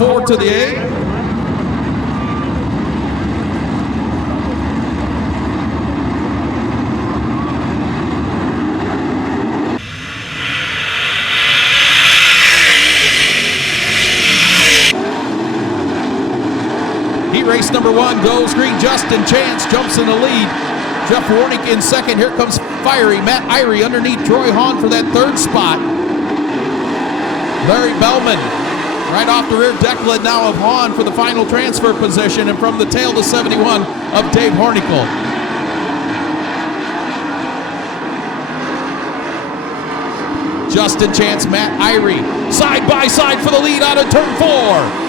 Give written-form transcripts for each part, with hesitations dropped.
4 to the 8. Heat race number 1 goes green. Justin Chance jumps in the lead. Jeff Warnick in second. Here comes fiery Matt Irie underneath Troy Hahn for that third spot. Larry Bellman right off the rear deck lid now of Hahn for the final transfer position, and from the tail to 71 of Dave Hornicle. Justin Chance, Matt Irie side by side for the lead out of turn 4.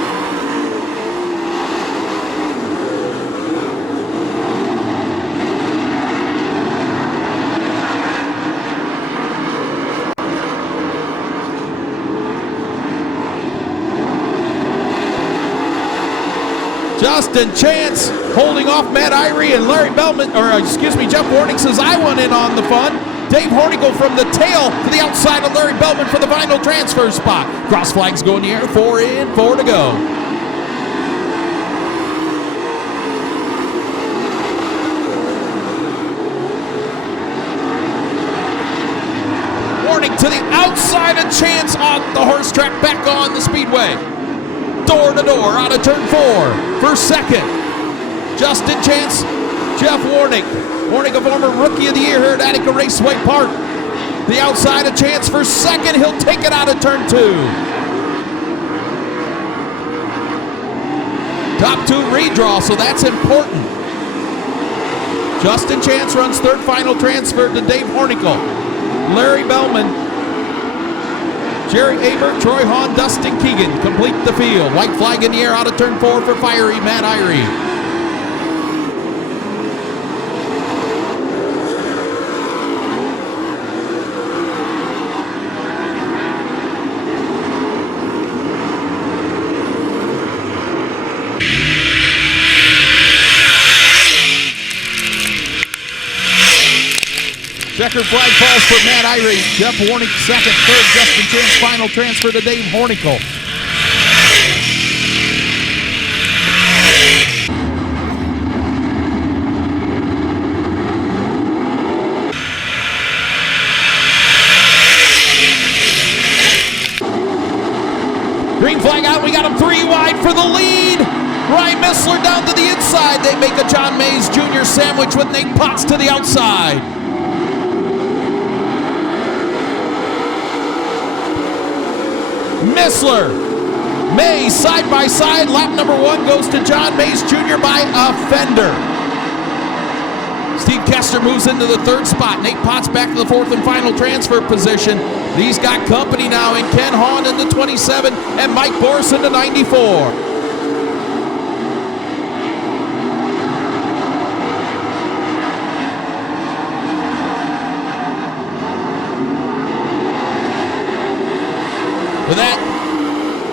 Justin Chance holding off Matt Irie and Larry Bellman, Jeff Warnick says, I want in on the fun. Dave Hornicle from the tail to the outside of Larry Bellman for the final transfer spot. Cross flags go in the air, 4 in, 4 to go. Warnick to the outside of Chance off the horse track, back on the speedway. Door to door out of turn 4 for second. Justin Chance, Jeff Warnick. Warnick, a former rookie of the year here at Attica Raceway Park. The outside of Chance for second. He'll take it out of turn 2. Top 2 redraw, so that's important. Justin Chance runs third, final transfer to Dave Hornicle. Larry Bellman, Jerry Abert, Troy Hahn, Dustin Keegan complete the field. White flag in the air out of turn 4 for fiery Matt Irie. Checkered flag falls for Matt Irie. Jeff Warnick second, third. Justin Chance final transfer to Dave Hornicle. Green flag out. We got him 3 wide for the lead. Ryan Missler down to the inside. They make a John Mays Jr. sandwich with Nate Potts to the outside. Missler, Mays side by side. Lap number 1 goes to John Mays Jr. by a fender. Steve Kester moves into the third spot. Nate Potts back to the fourth and final transfer position. He's got company now in Ken Hahn in the 27 and Mike Boris in the 94. For that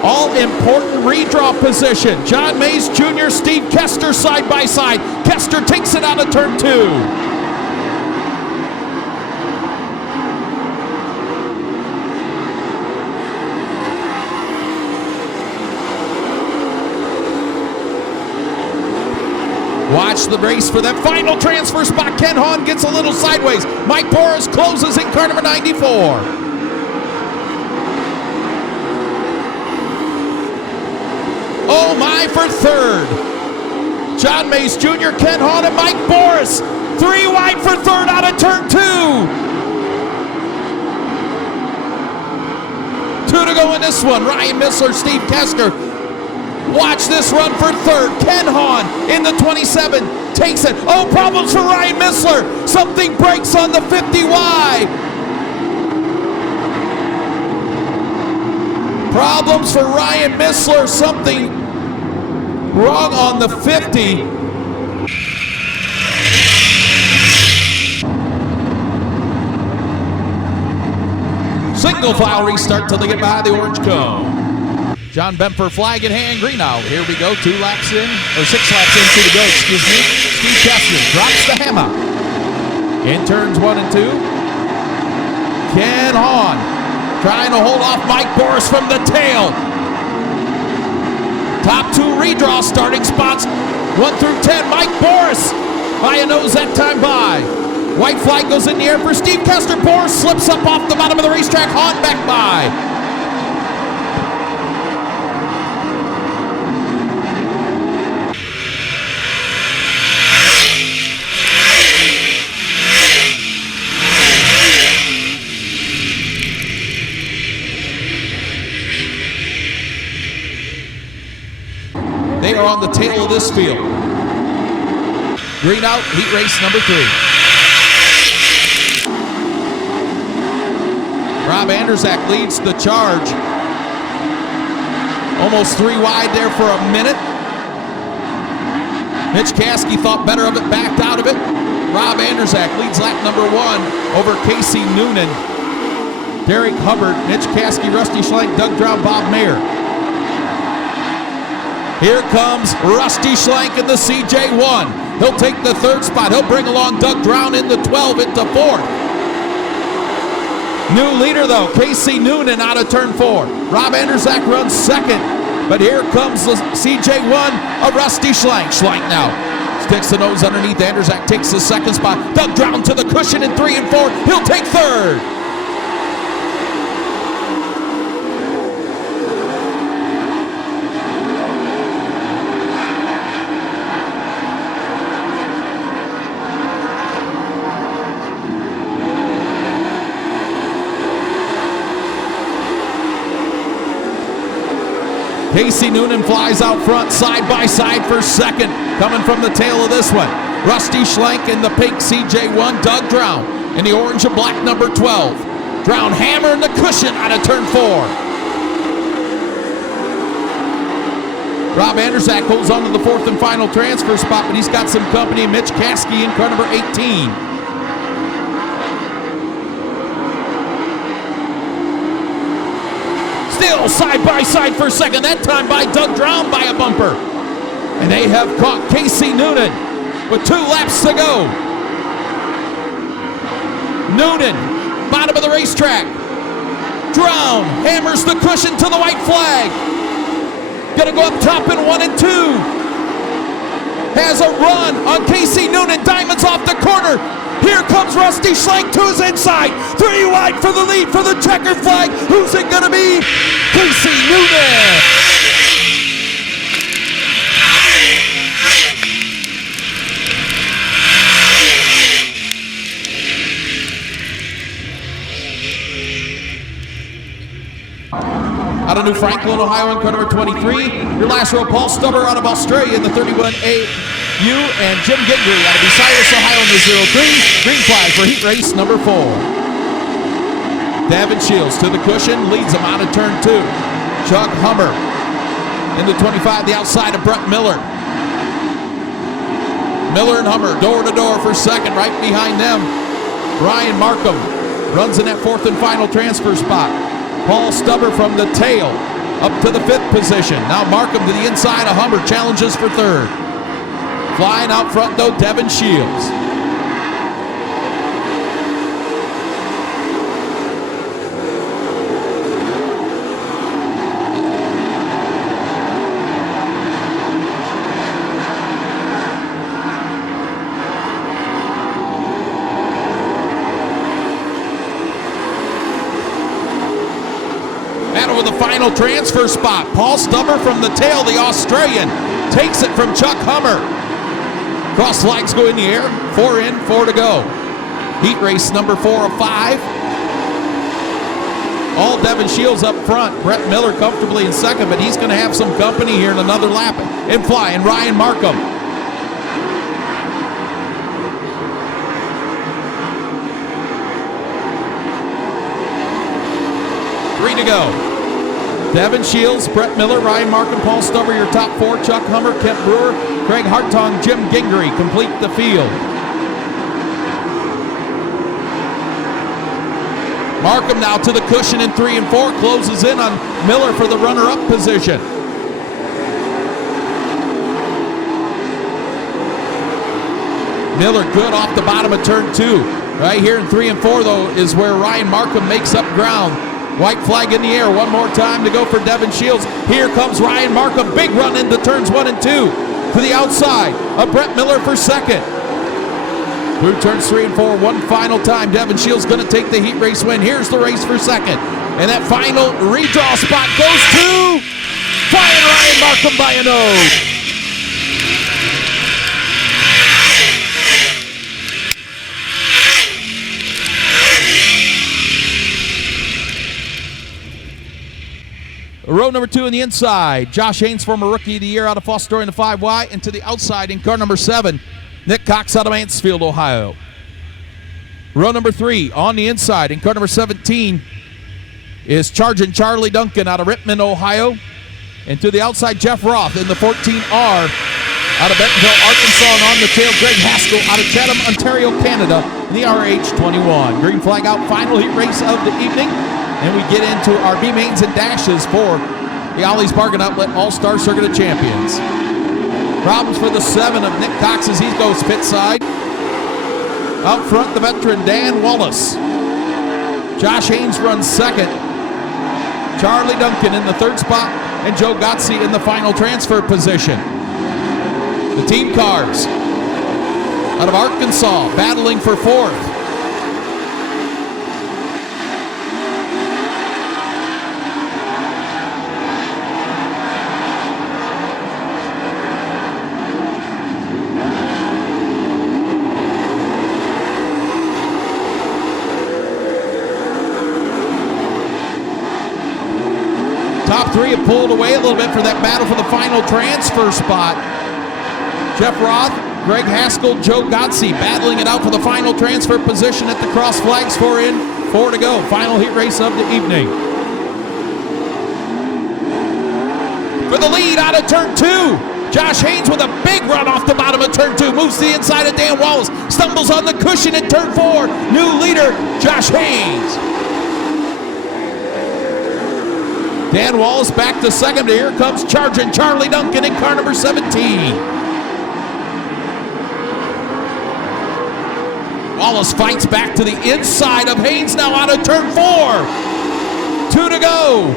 all-important redraw position, John Mays Jr., Steve Kester side by side. Kester takes it out of turn 2. Watch the race for that final transfer spot. Ken Hahn gets a little sideways. Mike Boris closes in car number 94. Oh my for third. John Mays Jr., Ken Hahn, and Mike Boris. 3 wide for third out of turn 2. 2 to go in this one. Ryan Missler, Steve Kester. Watch this run for third. Ken Hahn in the 27 takes it. Oh, problems for Ryan Missler. Something breaks on the 50Y. Problems for Ryan Missler. Something wrong on the 50. Single file restart till they get by the orange cone. John Bemper flag in hand, green out. Here we go, 6 laps in, 2 to go, excuse me. Steve Kester drops the hammer. In turns 1 and 2. Ken Hahn trying to hold off Mike Boris from the tail. Top two redraw starting spots, 1 through 10. Mike Boris by a nose that time by. White flag goes in the air for Steve Kester. Boris slips up off the bottom of the racetrack. Hahn back by. They are on the tail of this field. Green out, heat race number 3. Rob Anderzak leads the charge. Almost 3 wide there for a minute. Mitch Caskey thought better of it, backed out of it. Rob Anderzak leads lap number 1 over Casey Noonan. Derek Hubbard, Mitch Caskey, Rusty Schlenk, Doug Drown, Bob Mayer. Here comes Rusty Schlenk in the CJ1. He'll take the 3rd spot. He'll bring along Doug Drown in the 12 into 4th. New leader though, Casey Noonan out of turn 4. Rob Anderzak runs 2nd, but here comes the CJ1 of Rusty Schlenk. Schlenk now sticks the nose underneath. Anderzak takes the 2nd spot. Doug Drown to the cushion in 3 and 4. He'll take 3rd. Casey Noonan flies out front, side by side for 2nd, coming from the tail of this one. Rusty Schlenk in the pink CJ1, Doug Drown in the orange and black number 12. Drown hammering the cushion out of turn 4. Rob Anderzak holds on to the 4th and final transfer spot, but he's got some company. Mitch Caskey in car number 18. Still side by side for 2nd, that time by Doug Drown by a bumper. And they have caught Casey Noonan with 2 laps to go. Noonan, bottom of the racetrack. Drown hammers the cushion to the white flag. Gonna go up top in 1 and 2. Has a run on Casey Noonan, diamonds off the corner. Here comes Rusty Schlenk to his inside. 3 wide for the lead for the checker flag. Who's it going to be? Casey Noonan. Out of New Franklin, Ohio, in car number 23. Your last row, Paul Stubber out of Australia in the 31AU, and Jim Gingrey out of Bucyrus, Ohio in the 03. Green flag for heat race number 4. Davin Shields to the cushion, leads him out of turn 2. Chuck Hummer in the 25, the outside of Brett Miller. Miller and Hummer door to door for 2nd, right behind them. Ryan Markham runs in that 4th and final transfer spot. Paul Stubber from the tail up to the 5th position. Now Markham to the inside of Hummer, challenges for 3rd. Flying out front though, Devin Shields. With the final transfer spot, Paul Stubber from the tail, the Australian, takes it from Chuck Hummer. Cross flags go in the air, 4 in, 4 to go. Heat race number 4 of 5. All Devin Shields up front. Brett Miller comfortably in 2nd, but he's going to have some company here in another lap. And flying, Ryan Markham. Three to go. Devin Shields, Brett Miller, Ryan Markham, Paul Stubber, your top 4. Chuck Hummer, Kent Brewer, Craig Hartong, Jim Gingrey complete the field. Markham now to the cushion in 3 and 4, closes in on Miller for the runner-up position. Miller good off the bottom of turn 2. Right here in 3 and 4, though, is where Ryan Markham makes up ground. White flag in the air. One more time to go for Devin Shields. Here comes Ryan Markham. Big run into turns 1 and 2. To the outside of Brett Miller for second. Through turns 3 and 4. One final time. Devin Shields going to take the heat race win. Here's the race for second. And that final redraw spot goes to flying Ryan Markham by a nose. Row number 2 in the inside. Josh Haynes, former Rookie of the Year out of Foster in the 5Y. And to the outside in car number 7, Nick Cox out of Mansfield, Ohio. Row number 3 on the inside in car number 17 is Charging Charlie Duncan out of Rittman, Ohio. And to the outside, Jeff Roth in the 14R out of Bentonville, Arkansas. And on the tail, Greg Haskell out of Chatham, Ontario, Canada in the RH21. Green flag out, final heat race of the evening. And we get into our B mains and dashes for the Ollie's Bargain Outlet All-Star Circuit of Champions. Problems for the 7 of Nick Cox as he goes pit side. Out front, the veteran Dan Wallace. Josh Haynes runs second. Charlie Duncan in the 3rd spot. And Joe Gotze in the final transfer position. The team cars out of Arkansas battling for 4th. Top 3 have pulled away a little bit for that battle for the final transfer spot. Jeff Roth, Greg Haskell, Joe Gotze battling it out for the final transfer position at the cross flags. 4 in, 4 to go. Final heat race of the evening. For the lead out of turn 2. Josh Haynes with a big run off the bottom of turn 2. Moves to the inside of Dan Wallace. Stumbles on the cushion in turn 4. New leader, Josh Haynes. Dan Wallace back to second. Here comes Charging Charlie Duncan in car number 17. Wallace fights back to the inside of Haynes, now out of turn 4. 2 to go.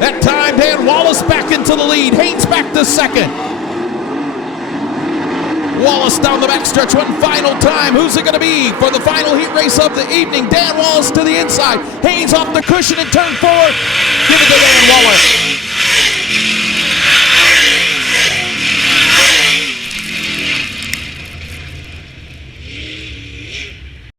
That time, Dan Wallace back into the lead. Haynes back to second. Wallace down the backstretch one final time. Who's it going to be for the final heat race of the evening? Dan Wallace to the inside. Haynes off the cushion in turn 4. Give it to Dan Wallace.